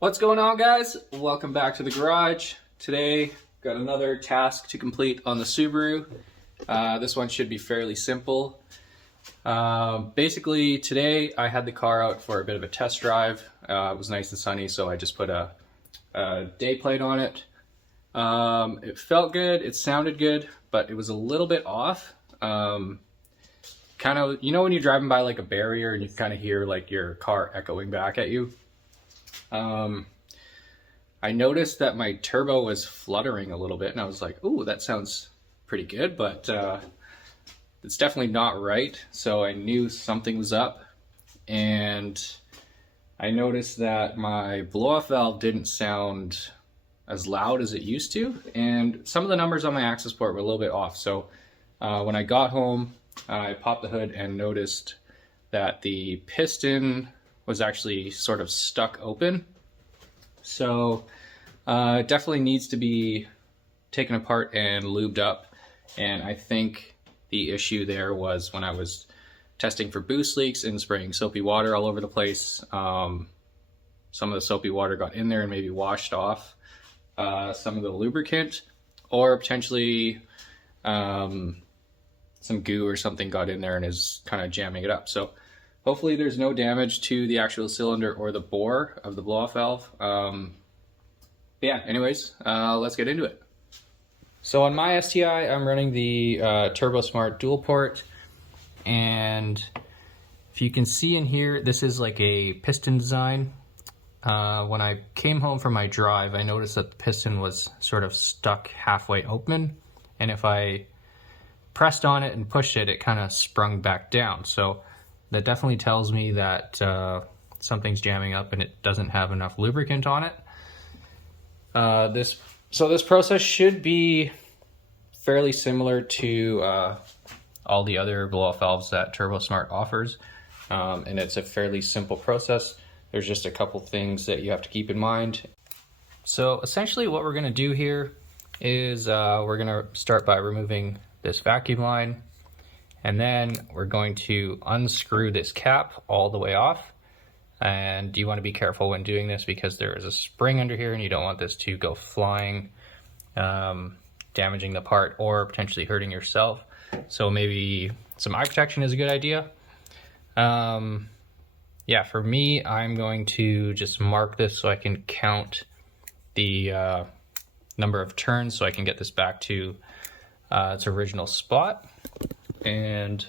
What's going on, guys? Welcome back to the garage. Today, got another task to complete on the Subaru. This one should be fairly simple. Basically, today I had the car out for a bit of a test drive. It was nice and sunny, so I just put a day plate on it. It felt good, it sounded good, but it was a little bit off. Kind of, you know when you're driving by like a barrier and you kind of hear like your car echoing back at you? I noticed that my turbo was fluttering a little bit and I was like, ooh, that sounds pretty good, but it's definitely not right. So I knew something was up, and I noticed that my blow-off valve didn't sound as loud as it used to, and some of the numbers on my access port were a little bit off. So when I got home, I popped the hood and noticed that the piston was actually sort of stuck open. So it definitely needs to be taken apart and lubed up. And I think the issue there was when I was testing for boost leaks and spraying soapy water all over the place. Some of the soapy water got in there and maybe washed off some of the lubricant, or potentially some goo or something got in there and is kind of jamming it up. So hopefully there's no damage to the actual cylinder or the bore of the blow-off valve. Yeah, anyways, let's get into it. So on my STI, I'm running the Turbosmart dual port, and if you can see in here, this is like a piston design. When I came home from my drive, I noticed that the piston was sort of stuck halfway open, and if I pressed on it and pushed it, it kind of sprung back down. So that definitely tells me that something's jamming up and it doesn't have enough lubricant on it. This process should be fairly similar to all the other blow-off valves that Turbosmart offers, and it's a fairly simple process. There's just a couple things that you have to keep in mind. So essentially what we're going to do here is we're going to start by removing this vacuum line, and then we're going to unscrew this cap all the way off. And you want to be careful when doing this because there is a spring under here and you don't want this to go flying, damaging the part or potentially hurting yourself. So maybe some eye protection is a good idea. Yeah, for me, I'm going to just mark this so I can count the number of turns so I can get this back to its original spot. And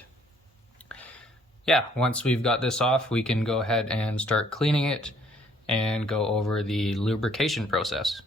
yeah, once we've got this off, we can go ahead and start cleaning it and go over the lubrication process.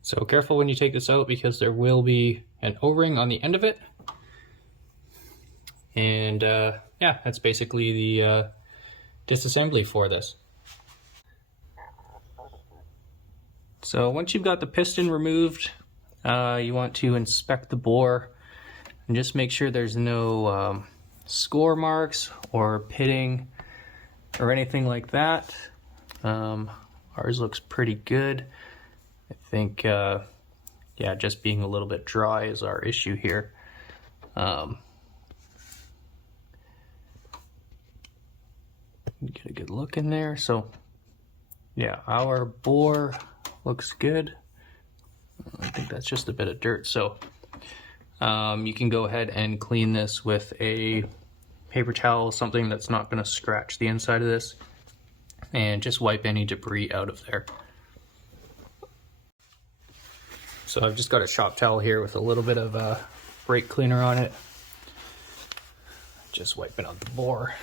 So careful when you take this out because there will be an O-ring on the end of it. And yeah, that's basically the disassembly for this. So once you've got the piston removed, you want to inspect the bore and just make sure there's no score marks or pitting or anything like that. Ours looks pretty good. I think, yeah, just being a little bit dry is our issue here. Get a good look in there. So yeah, our bore looks good. I think that's just a bit of dirt. So you can go ahead and clean this with a paper towel, something that's not going to scratch the inside of this, and just wipe any debris out of there. So I've just got a shop towel here with a little bit of brake cleaner on it. Just wiping out the bore.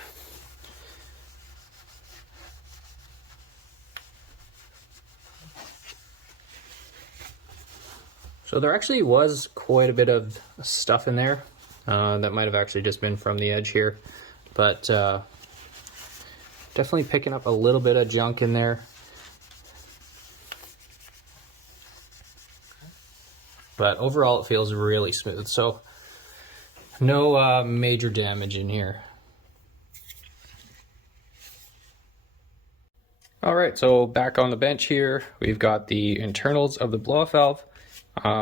So there actually was quite a bit of stuff in there. That might have actually just been from the edge here, but definitely picking up a little bit of junk in there. But overall it feels really smooth, so no major damage in here. Alright, so back on the bench here, we've got the internals of the blow-off valve.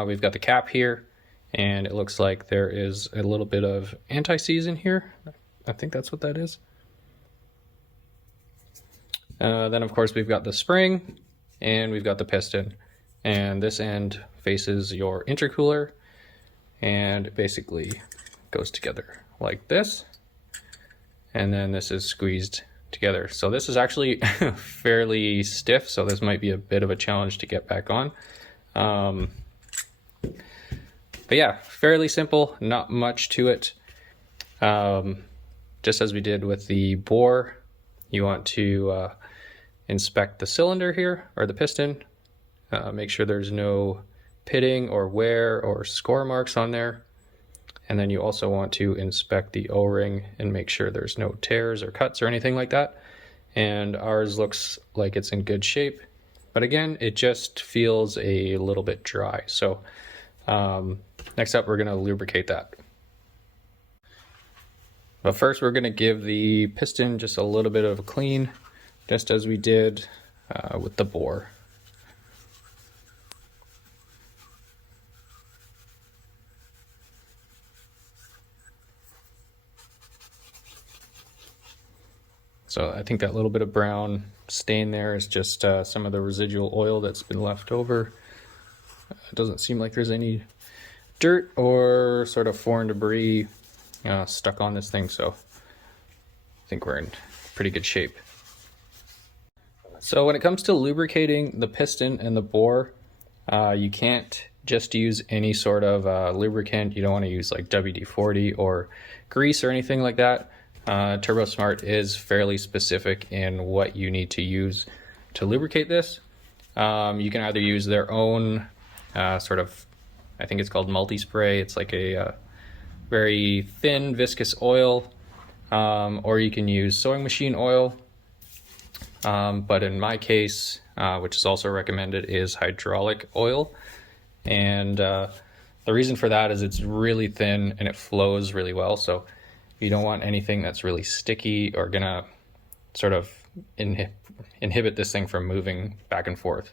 We've got the cap here, and it looks like there is a little bit of anti-seize in here. I think that's what that is. Then of course we've got the spring, and we've got the piston. And this end faces your intercooler, and it basically goes together like this. And then this is squeezed together. So this is actually fairly stiff, so this might be a bit of a challenge to get back on. But yeah, fairly simple, not much to it. Just as we did with the bore, you want to inspect the cylinder here, or the piston. Make sure there's no pitting or wear or score marks on there. And then you also want to inspect the O-ring and make sure there's no tears or cuts or anything like that. And ours looks like it's in good shape. But again, it just feels a little bit dry. So next up, we're going to lubricate that. But first, we're going to give the piston just a little bit of a clean, just as we did with the bore. So I think that little bit of brown stain there is just some of the residual oil that's been left over. It doesn't seem like there's any dirt or sort of foreign debris stuck on this thing, so I think we're in pretty good shape. So when it comes to lubricating the piston and the bore, you can't just use any sort of lubricant. You don't want to use like WD-40 or grease or anything like that. Turbosmart is fairly specific in what you need to use to lubricate this. You can either use their own sort of, I think it's called multi-spray. It's like a very thin viscous oil, or you can use sewing machine oil. But in my case, which is also recommended, is hydraulic oil. And the reason for that is it's really thin and it flows really well. So you don't want anything that's really sticky or gonna sort of inhibit this thing from moving back and forth.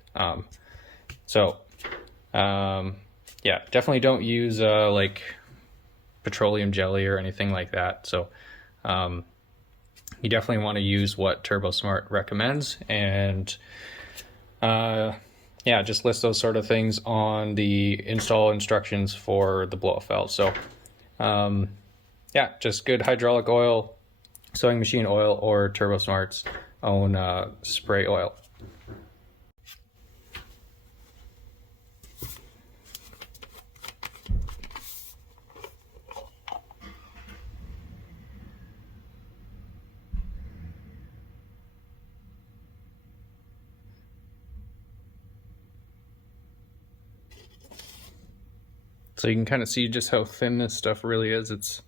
Yeah, definitely don't use like petroleum jelly or anything like that. So you definitely want to use what Turbosmart recommends, and yeah, just list those sort of things on the install instructions for the blow-off valve. So yeah, just good hydraulic oil, sewing machine oil, or Turbosmart's own spray oil. So you can kind of see just how thin this stuff really is. It's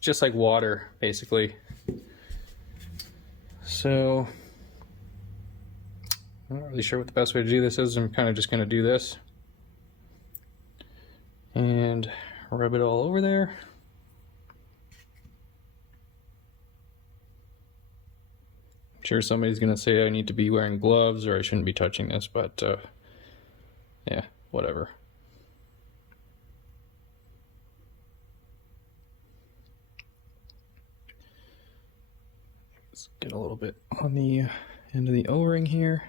just like water, basically. So I'm not really sure what the best way to do this is. I'm kind of just going to do this and rub it all over there. I'm sure somebody's going to say I need to be wearing gloves or I shouldn't be touching this, but yeah, whatever. Get a little bit on the end of the O-ring here.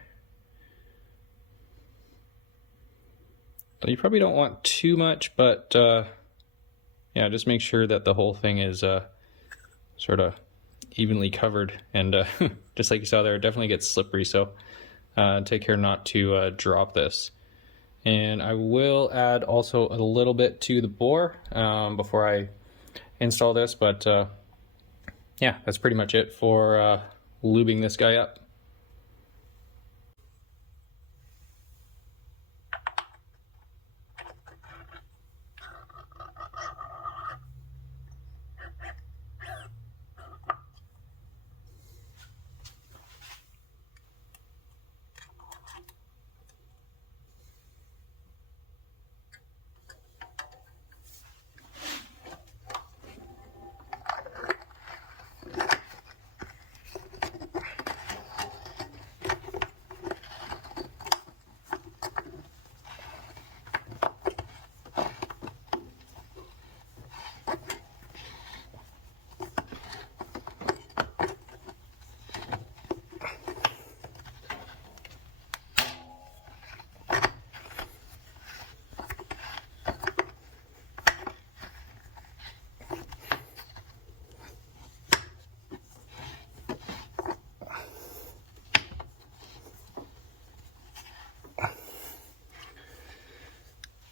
So you probably don't want too much, but yeah, just make sure that the whole thing is sort of evenly covered. And just like you saw there, it definitely gets slippery, so take care not to drop this. And I will add also a little bit to the bore before I install this, but yeah, that's pretty much it for lubing this guy up.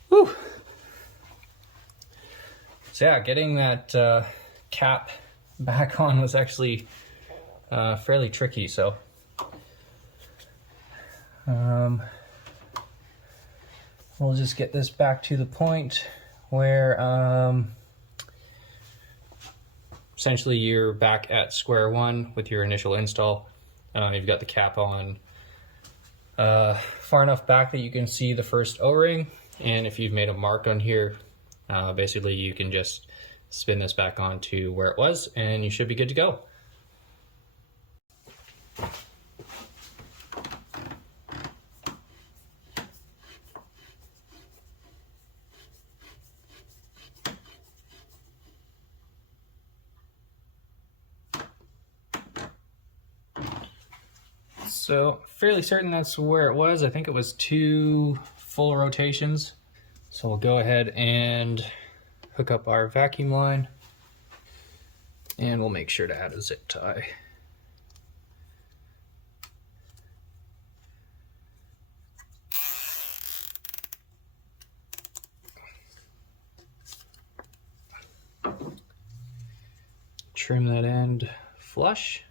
Whew. So yeah, getting that cap back on was actually fairly tricky. So we'll just get this back to the point where essentially you're back at square one with your initial install. You've got the cap on far enough back that you can see the first O-ring, and if you've made a mark on here, basically you can just spin this back on to where it was and you should be good to go. So fairly certain that's where it was. I think it was 2 full rotations. So we'll go ahead and hook up our vacuum line, and we'll make sure to add a zip tie. Trim that end flush.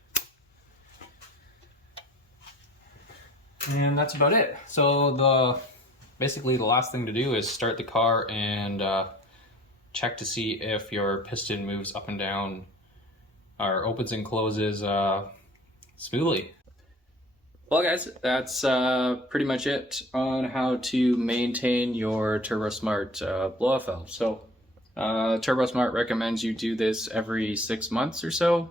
And that's about it. So basically the last thing to do is start the car and check to see if your piston moves up and down or opens and closes smoothly. Well guys, that's pretty much it on how to maintain your Turbosmart blow off valve. So Turbosmart recommends you do this every 6 months or so.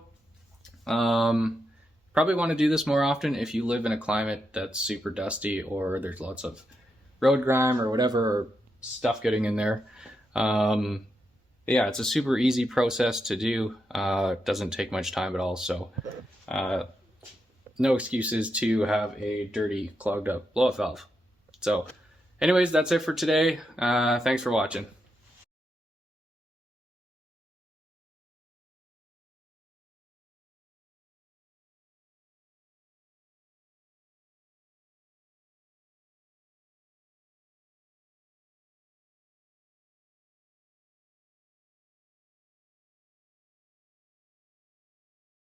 Probably want to do this more often if you live in a climate that's super dusty or there's lots of road grime or whatever, or stuff getting in there. Yeah, it's a super easy process to do. It doesn't take much time at all, so no excuses to have a dirty, clogged up blow-off valve. So anyways, that's it for today. Thanks for watching.